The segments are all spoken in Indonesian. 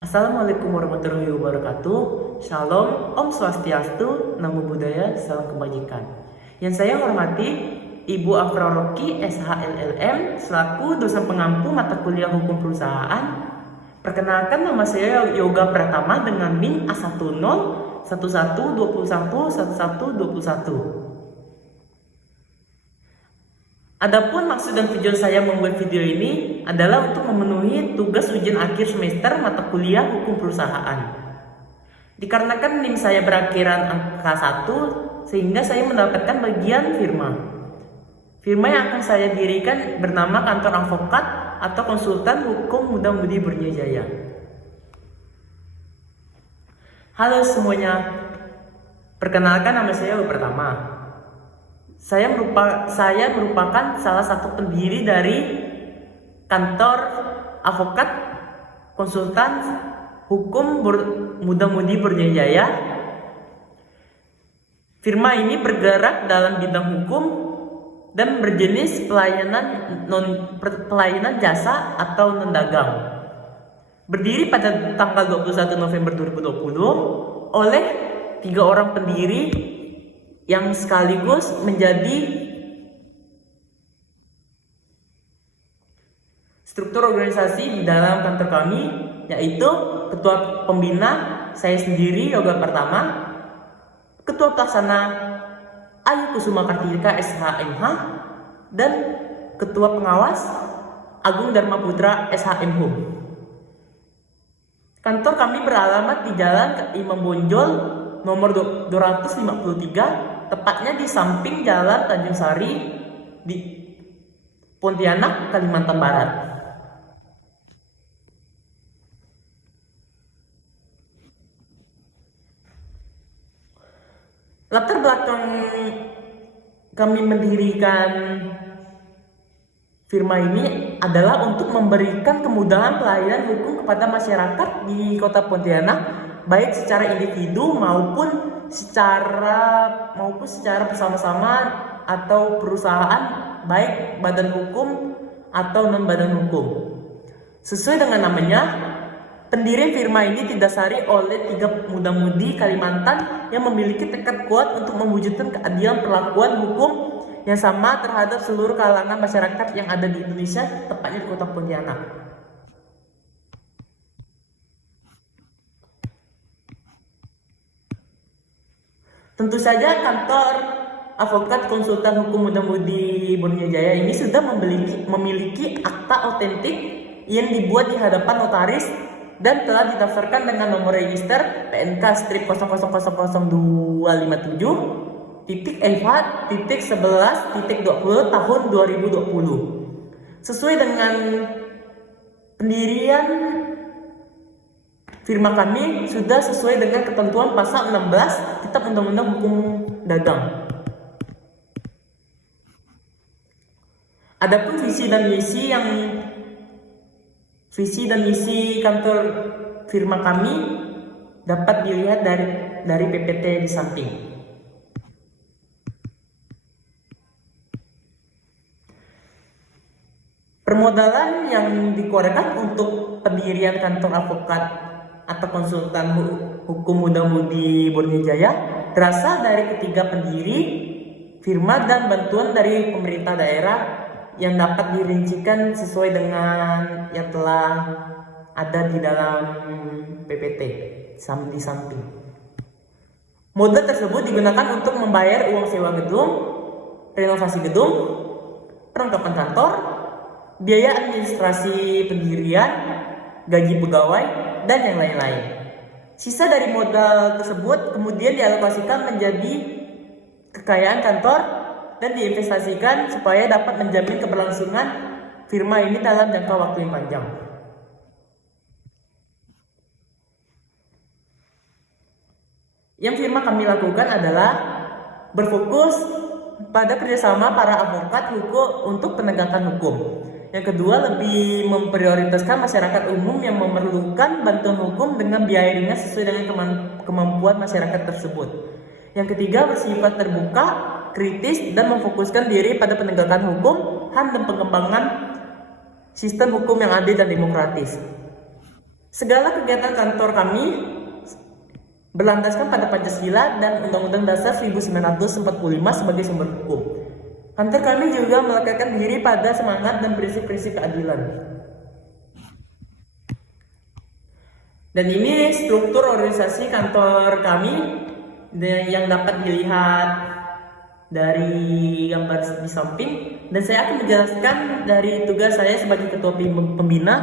Assalamualaikum warahmatullahi wabarakatuh. Shalom, Om Swastiastu, Namo Buddhaya, Salam Kebajikan. Yang saya hormati Ibu Afra Rocky, SHLLM, selaku dosen pengampu mata kuliah hukum perusahaan. Perkenalkan, nama saya Yoga Pratama dengan NIM A10 1121 1121. Adapun maksud dan tujuan saya membuat video ini adalah untuk memenuhi tugas ujian akhir semester mata kuliah hukum perusahaan. Dikarenakan NIM saya berakhiran angka 1, sehingga saya mendapatkan bagian firma. Firma yang akan saya dirikan bernama Kantor Advokat atau Konsultan Hukum Muda Mudi Borneo Jaya. Halo semuanya, perkenalkan, nama saya Yoga Pratama. Saya merupakan salah satu pendiri dari Kantor Advokat Konsultan Hukum Muda Mudi Borneo Jaya. Firma ini bergerak dalam bidang hukum dan berjenis pelayanan jasa atau non-dagang. Berdiri pada tanggal 21 November 2020 oleh 3 orang pendiri yang sekaligus menjadi struktur organisasi di dalam kantor kami, yaitu Ketua Pembina saya sendiri Yoga Pratama, Ketua Pelaksana Ayu Kusuma Kartika SHMH, dan Ketua Pengawas Agung Dharma Putra SHM Hum. Kantor kami beralamat di Jalan Imam Bonjol nomor 253, tepatnya di samping Jalan Tanjung Sari di Pontianak, Kalimantan Barat. Latar belakang kami mendirikan firma ini adalah untuk memberikan kemudahan pelayanan hukum kepada masyarakat di Kota Pontianak, baik secara individu maupun secara bersama-sama atau perusahaan, baik badan hukum atau non badan hukum. Sesuai dengan namanya, pendiri firma ini didasari oleh 3 muda-mudi Kalimantan yang memiliki tekad kuat untuk mewujudkan keadilan perlakuan hukum yang sama terhadap seluruh kalangan masyarakat yang ada di Indonesia, tepatnya di Kota Pontianak. Tentu saja Kantor Advokat Konsultan Hukum Muda Mudi Borneo Jaya ini sudah memiliki akta otentik yang dibuat di hadapan notaris dan telah didaftarkan dengan nomor register PNK strip 000000.FH.11.20 tahun 2020. Sesuai dengan pendirian firma kami sudah sesuai dengan ketentuan pasal 16 Kitab Undang-Undang Hukum Dagang. Adapun visi dan misi kantor firma kami dapat dilihat dari PPT di samping. Permodalan yang dikeluarkan untuk pendirian kantor advokat atau konsultan hukum Muda Mudi Borneo Jaya berasal dari ketiga pendiri firma dan bantuan dari pemerintah daerah yang dapat dirincikan sesuai dengan yang telah ada di dalam PPT di samping. Modal tersebut digunakan untuk membayar uang sewa gedung, renovasi gedung, perlengkapan kantor, biaya administrasi pendirian, gaji pegawai, dan yang lain-lain. Sisa dari modal tersebut kemudian dialokasikan menjadi kekayaan kantor dan diinvestasikan supaya dapat menjamin keberlangsungan firma ini dalam jangka waktu yang panjang. Yang firma kami lakukan adalah berfokus pada kerjasama para advokat hukum untuk penegakan hukum. Yang kedua, lebih memprioritaskan masyarakat umum yang memerlukan bantuan hukum dengan biaya ringan sesuai dengan kemampuan masyarakat tersebut. Yang ketiga, bersifat terbuka, kritis, dan memfokuskan diri pada penegakan hukum, HAM, dan pengembangan sistem hukum yang adil dan demokratis. Segala kegiatan kantor kami berlandaskan pada Pancasila dan Undang-Undang Dasar 1945 sebagai sumber hukum. Kantor kami juga melekatkan diri pada semangat dan prinsip-prinsip keadilan. Dan ini struktur organisasi kantor kami yang dapat dilihat dari gambar di samping. Dan saya akan menjelaskan dari tugas saya sebagai ketua pembina,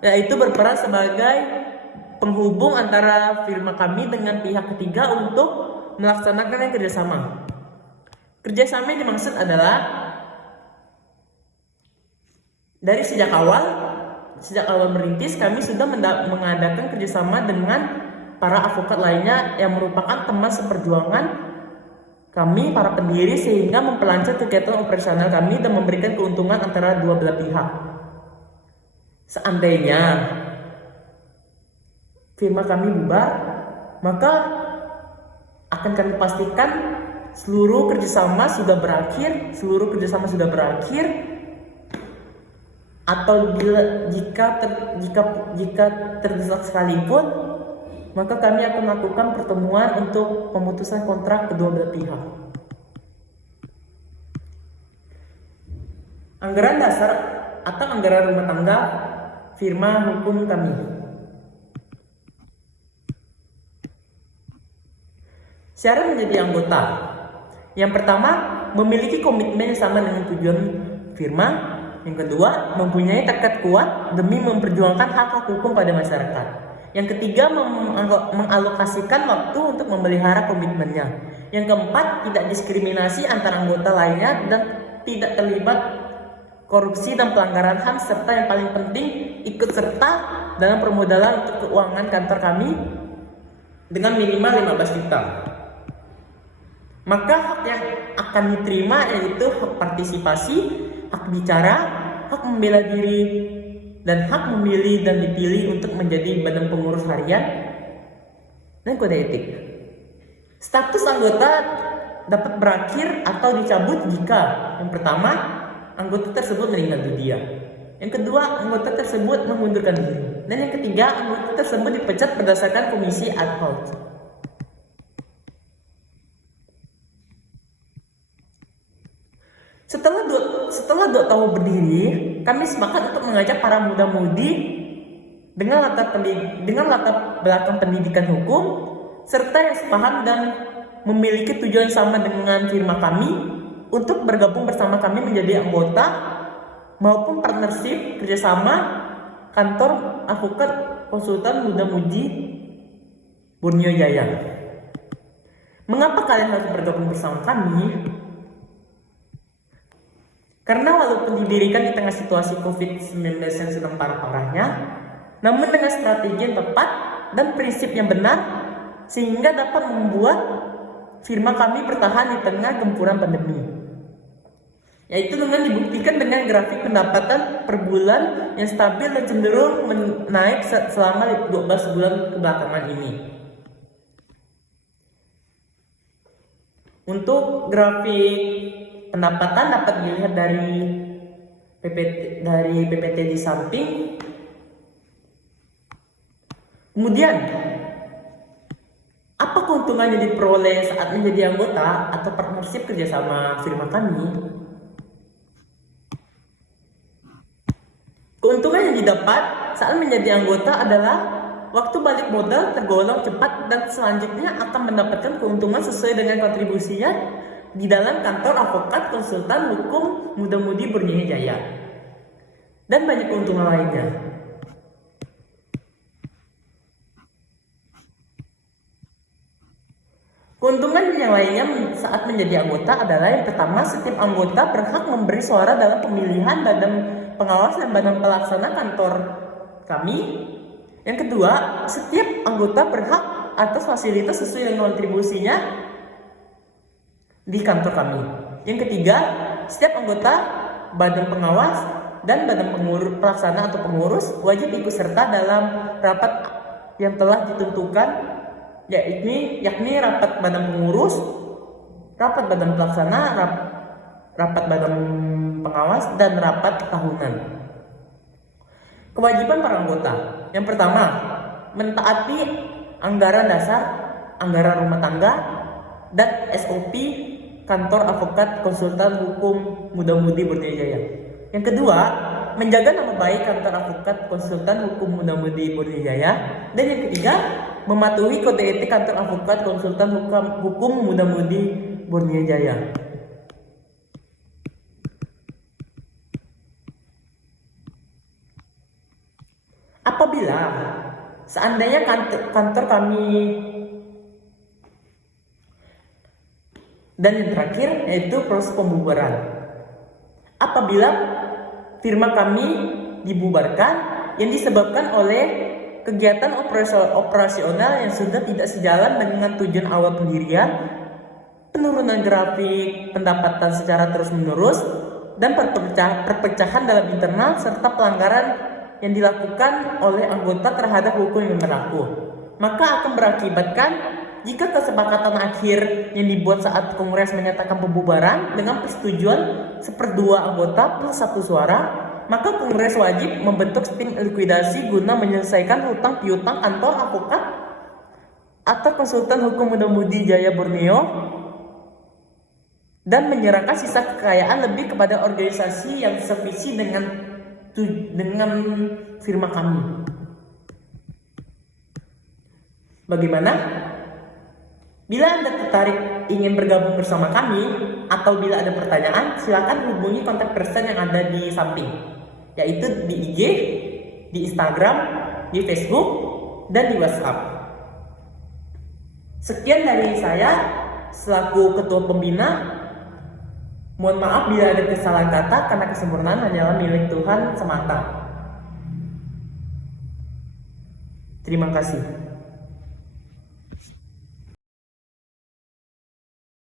yaitu berperan sebagai penghubung antara firma kami dengan pihak ketiga untuk melaksanakan kerjasama. Kerjasama yang dimaksud adalah dari sejak awal merintis kami sudah mengadakan kerjasama dengan para advokat lainnya yang merupakan teman seperjuangan kami para pendiri, sehingga memperlancar kegiatan operasional kami dan memberikan keuntungan antara dua belah pihak. Seandainya firma kami bubar, maka akan kami pastikan seluruh kerjasama sudah berakhir, atau jika terdesak sekalipun, maka kami akan melakukan pertemuan untuk pemutusan kontrak kedua belah pihak. Anggaran dasar atau anggaran rumah tangga firma hukum kami. Syarat menjadi anggota. Yang pertama, memiliki komitmen yang sama dengan tujuan firma. Yang kedua, mempunyai tekad kuat demi memperjuangkan hak-hak hukum pada masyarakat. Yang ketiga, mengalokasikan waktu untuk memelihara komitmennya. Yang keempat, tidak diskriminasi antara anggota lainnya dan tidak terlibat korupsi dan pelanggaran HAM, serta yang paling penting, ikut serta dalam permodalan untuk keuangan kantor kami dengan minimal 15 juta. Maka hak yang akan diterima yaitu hak partisipasi, hak bicara, hak membela diri, dan hak memilih dan dipilih untuk menjadi badan pengurus harian, dan kode etik. Status anggota dapat berakhir atau dicabut jika yang pertama, anggota tersebut meninggal dunia. Yang kedua, anggota tersebut mengundurkan diri. Dan yang ketiga, anggota tersebut dipecat berdasarkan komisi ad hoc. Setelah 2 tahun berdiri, kami sepakat untuk mengajak para muda-mudi dengan latar belakang pendidikan hukum serta yang sepaham dan memiliki tujuan sama dengan firma kami untuk bergabung bersama kami menjadi anggota maupun partnership kerjasama kantor advokat konsultan muda-mudi Borneo Jaya. Mengapa kalian harus bergabung bersama kami? Karena walaupun didirikan di tengah situasi COVID-19 yang sedang parah-parahnya, namun dengan strategi yang tepat dan prinsip yang benar, sehingga dapat membuat firma kami bertahan di tengah gempuran pandemi. Yaitu dengan dibuktikan dengan grafik pendapatan per bulan yang stabil dan cenderung naik selama 12 bulan kebelakangan ini. Untuk grafik pendapatan dapat dilihat dari PPT di samping. Kemudian, apa keuntungan yang diperoleh saat menjadi anggota atau partnership kerjasama firma kami? Keuntungan yang didapat saat menjadi anggota adalah waktu balik modal tergolong cepat dan selanjutnya akan mendapatkan keuntungan sesuai dengan kontribusinya di dalam kantor advokat konsultan hukum muda-mudi Borneo Jaya, dan banyak keuntungan lainnya. Keuntungan yang lainnya saat menjadi anggota adalah yang pertama, setiap anggota berhak memberi suara dalam pemilihan badan pengawas dan badan pelaksana kantor kami. Yang kedua, setiap anggota berhak atas fasilitas sesuai dengan kontribusinya di kantor kami. Yang ketiga, setiap anggota badan pengawas dan badan pelaksana atau pengurus wajib ikut serta dalam rapat yang telah ditentukan, yakni rapat badan pengurus, rapat badan pelaksana, rapat badan pengawas, dan rapat tahunan. Kewajiban para anggota. Yang pertama, mentaati anggaran dasar, anggaran rumah tangga, dan SOP kantor advokat konsultan hukum Muda-Mudi Borneo Jaya. Yang kedua, menjaga nama baik kantor advokat konsultan hukum Muda-Mudi Borneo Jaya. Dan yang ketiga, mematuhi kode etik kantor advokat konsultan hukum Muda-Mudi Borneo Jaya. Apabila seandainya kantor kami, dan yang terakhir yaitu proses pembubaran. Apabila firma kami dibubarkan yang disebabkan oleh kegiatan operasional yang sudah tidak sejalan dengan tujuan awal pendirian, penurunan grafik pendapatan secara terus-menerus, dan perpecahan dalam internal, serta pelanggaran yang dilakukan oleh anggota terhadap hukum yang berlaku, maka akan berakibatkan jika kesepakatan akhir yang dibuat saat kongres menyatakan pembubaran dengan persetujuan 1/2 anggota plus 1 suara, maka kongres wajib membentuk tim likuidasi guna menyelesaikan hutang piutang kantor advokat atau konsultan hukum Muda-Mudi Jaya Borneo dan menyerahkan sisa kekayaan lebih kepada organisasi yang sevisi dengan firma kami. Bagaimana? Bila Anda tertarik ingin bergabung bersama kami atau bila ada pertanyaan, silakan hubungi kontak person yang ada di samping, yaitu di IG, di Instagram, di Facebook, dan di WhatsApp. Sekian dari saya selaku ketua pembina. Mohon maaf bila ada kesalahan kata, karena kesempurnaan hanyalah milik Tuhan semata. Terima kasih.